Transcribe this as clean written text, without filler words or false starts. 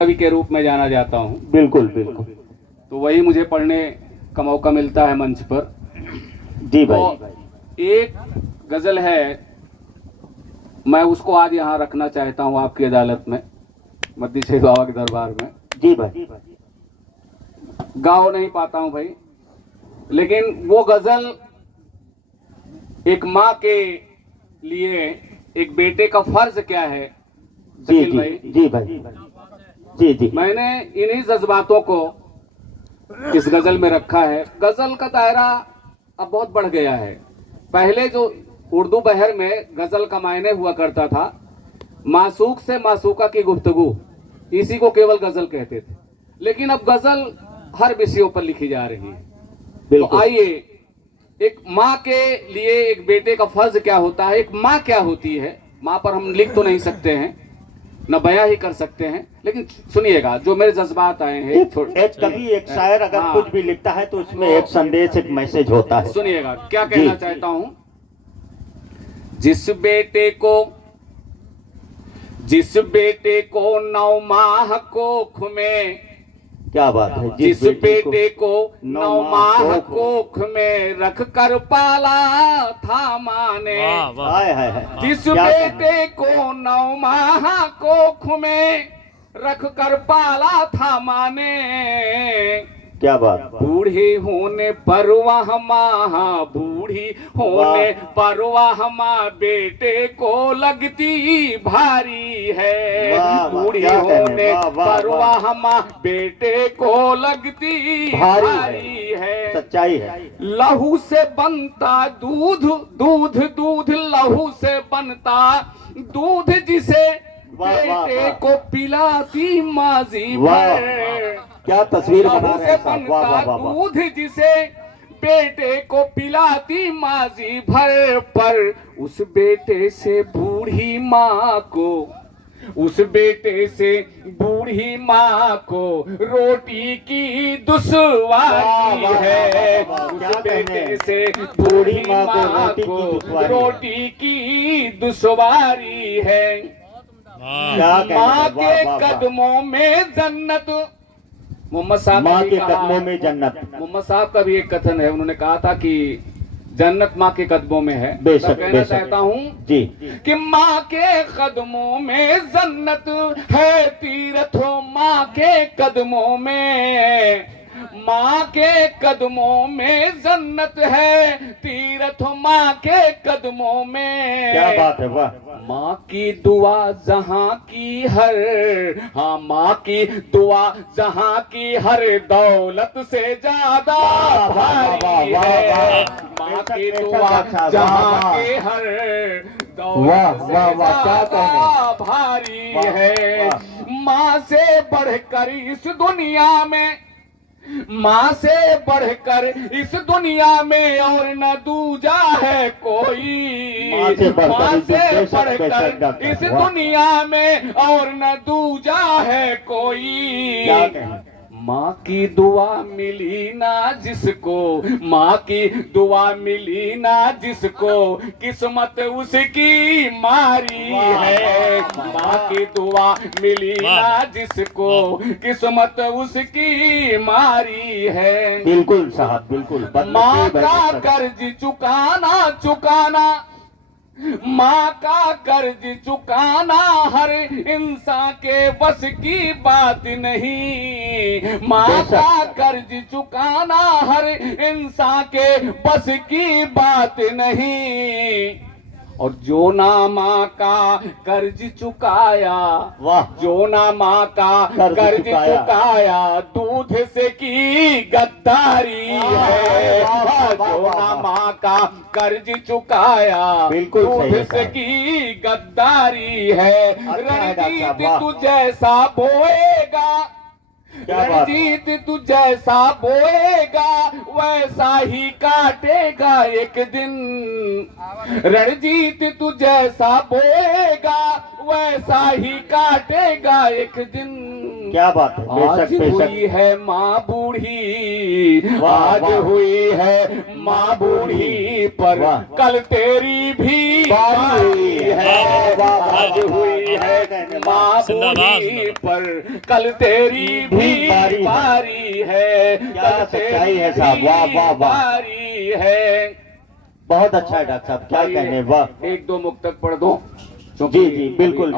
कवि के रूप में जाना जाता हूँ। बिल्कुल बिल्कुल। तो वही मुझे पढ़ने का मौका मिलता है मंच पर। जी तो भाई। एक गजल है, मैं उसको आज यहाँ रखना चाहता हूँ आपकी अदालत में, मद्दी शेख बाबा के दरबार में। जी भाई। गाओ नहीं पाता हूँ भाई, लेकिन वो गजल एक माँ के लिए एक बेटे का फर्ज क्या है। जी शकील जी भाई, जी भाई। जी जी। मैंने इन्हीं जज्बातों को इस गजल में रखा है। गजल का दायरा अब बहुत बढ़ गया है। पहले जो उर्दू बहर में गजल का मायने हुआ करता था, मासूक से मासूका की गुफ्तगू, इसी को केवल गजल कहते थे। लेकिन अब गजल हर विषयों पर लिखी जा रही है। तो बिल्कुल। आइए, एक माँ के लिए एक बेटे का फर्ज क्या होता है, एक माँ क्या होती है। माँ पर हम लिख तो नहीं सकते हैं, न बयां ही कर सकते हैं, लेकिन सुनिएगा जो मेरे जज्बात आए हैं। एक कवि एक शायर अगर हाँ, कुछ भी लिखता है तो उसमें एक संदेश एक मैसेज होता है। सुनिएगा क्या जी। कहना चाहता हूं। जिस बेटे को 9 माह कोख में, क्या बात है। जिस बेटे को 9 माह कोख में रख कर पाला था माँ ने, हाय हाय हाय। जिस क्या बेटे को 9 माह कोख में रख कर पाला था माँ ने, क्या बात। बूढ़ी होने पर वह माँ, बूढ़ी होने पर वह माँ बेटे को लगती भारी है। वाह, वाह, बूढ़ी क्या कहने, होने वाह, वाह, पर वाह। वह माँ बेटे को लगती भारी है। सच्चाई है। लहू से बनता दूध, दूध दूध लहू से बनता दूध, जिसे वाह, वाह, बेटे वाह। को पिलाती माजी वाह, भर। क्या तस्वीर बना लहू रहे से हैं साहब। वाह वाह बनता वाह वाह। दूध, जिसे बेटे को पिलाती माजी भर, पर उस बेटे से बूढ़ी माँ को, उस बेटे से बूढ़ी माँ को रोटी की दुश्वारी है। उस बेटे से बूढ़ी माँ को रोटी की दुश्वारी है। माँ के कदमों में जन्नत, मोहम्मद साहब माँ ने के कहा, कदमों में जन्नत। मोहम्मद साहब का भी एक कथन है, उन्होंने कहा था कि जन्नत माँ के कदमों में है। बेशक, तो कहना बेशक। चाहता हूँ जी कि माँ के कदमों में जन्नत है, तीर्थों माँ के कदमों में, माँ के कदमों में जन्नत है, तीर्थ माँ के कदमों में। क्या बात है। वाह। माँ की दुआ जहाँ की हर, हाँ माँ की दुआ जहाँ की हर दौलत से ज्यादा भारी है। माँ की दुआ जहाँ की हर दौलत से ज्यादा भारी है। माँ से बढ़कर इस दुनिया में, माँ से बढ़कर इस दुनिया में और न दूजा है कोई। माँ से बढ़कर इस दुनिया में और न दूजा है कोई। माँ की दुआ मिली ना जिसको, माँ की दुआ मिली ना जिसको, किस्मत उसकी मारी है। माँ की दुआ मिली ना जिसको, किस्मत उसकी मारी है। बिल्कुल साहब बिल्कुल। माँ का कर्ज चुकाना चुकाना, माँ का कर्ज चुकाना हर इंसान के बस की बात नहीं। माँ का कर्ज चुकाना हर इंसान के बस की बात नहीं। और जो ना माँ का कर्ज चुकाया, वाह, जो ना माँ का कर्ज चुकाया, दूध से की गद्दारी है। जो ना माँ का कर्ज चुकाया, दूध से की गद्दारी है। रणजीत तू जैसा बोएगा, रणजीत तू जैसा बोएगा वैसा ही काटेगा एक दिन। रणजीत तू जैसा बोएगा वैसा ही काटेगा एक दिन। क्या बात है, आज बेशक बेशक। हुई है माँ बूढ़ी, वाह, आज वाह। हुई है माँ बूढ़ी, पर वाह। कल तेरी भी बारी है। वाह, वाह, आज वाह, हुई वाह, है माँ बूढ़ी, पर कल तेरी भी बारी है। क्या कल सच्चाई तेरी है साहब, वाह, भी वाह, वाह। बारी है। बहुत अच्छा है डॉक्टर साहब, क्या कहने, वाह। एक दो मुक्तक पढ़ दो, जी जी बिल्कुल।